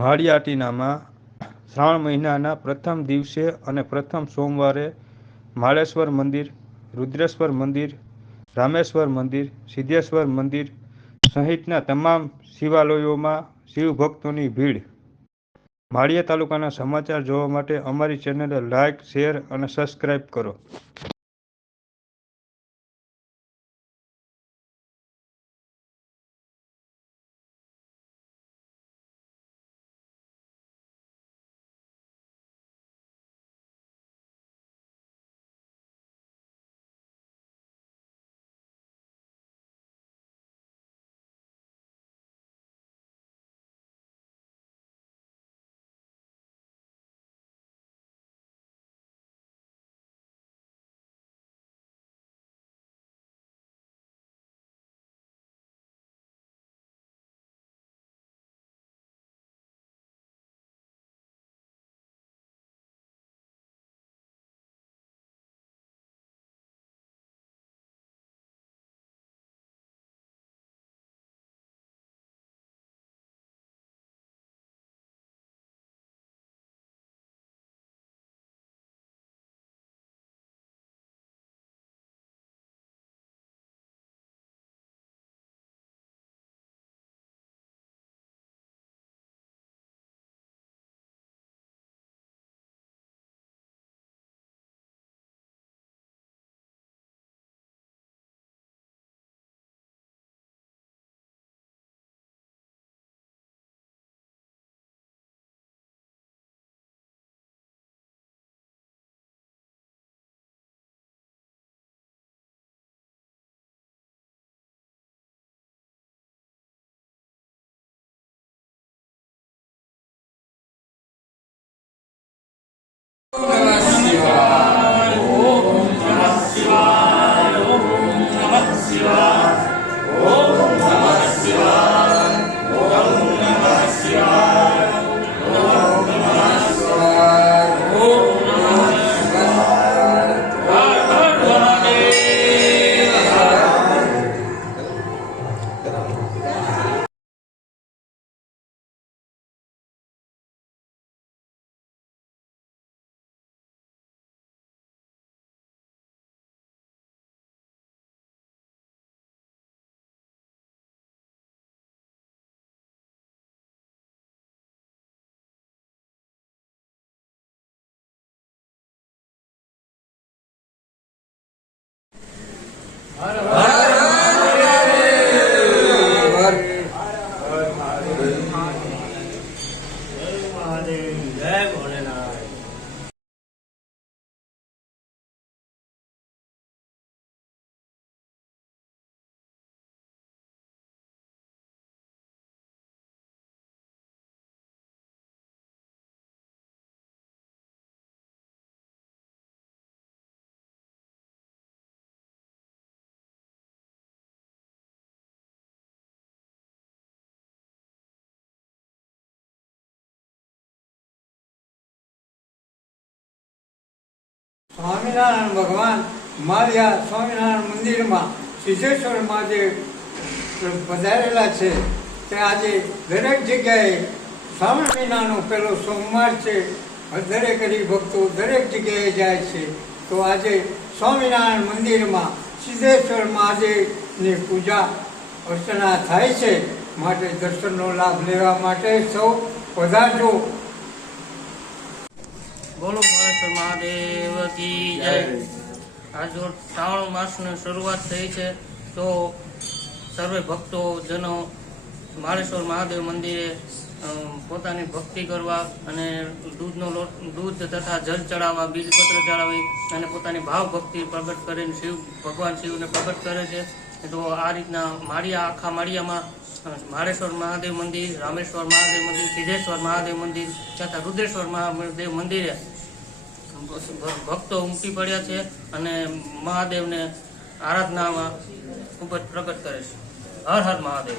માળિયાટીનામાં શ્રાવણ મહિનાના પ્રથમ દિવસે અને પ્રથમ સોમવારે માળેશ્વર મંદિર, રુદ્રેશ્વર મંદિર, રામેશ્વર મંદિર, સિદ્ધેશ્વર મંદિર સહિતના તમામ શિવાલયોમાં શિવભક્તોની ભીડ। માળિયા તાલુકાના સમાચાર જોવા માટે અમારી ચેનલને લાઇક, શેર અને સબસ્ક્રાઇબ કરો। સ્વામિનારાયણ ભગવાન માળિયા સ્વામિનારાયણ મંદિરમાં સિદ્ધેશ્વર મહાદેવ પધારેલા છે। ત્યાં આજે દરેક જગ્યાએ શ્રાવણ મહિનાનો પહેલો સોમવાર છે। દરેક હરિભક્તો દરેક જગ્યાએ જાય છે। તો આજે સ્વામિનારાયણ મંદિરમાં સિદ્ધેશ્વર મહાદેવની પૂજા અર્ચના થાય છે। માટે દર્શનનો લાભ લેવા માટે સૌ પધારજો। બોલો માળેશ્વર મહાદેવ કી જય। આજ શ્રાવણ માસની શરૂઆત થઈ છે, તો સર્વે ભક્તો જનો માળેશ્વર મહાદેવ મંદિરે પોતાની ભક્તિ કરવા અને દૂધ તથા જળ ચડાવવા, બીજપત્ર ચડાવી અને પોતાની ભાવ ભક્તિ પ્રગટ કરીને ભગવાન શિવને પ્રગટ કરે છે। તો આ રીતના આખા માળિયામાં માળેશ્વર મહાદેવ મંદિર, રામેશ્વર મહાદેવ મંદિર, સિદ્ધેશ્વર મહાદેવ મંદિર તથા રુદ્રેશ્વર મહાદેવ મંદિરે ભક્તો ઉમટી પડ્યા છે અને મહાદેવને આરાધનામાં ખૂબ જ પ્રગટ કરે છે। હર હર મહાદેવ।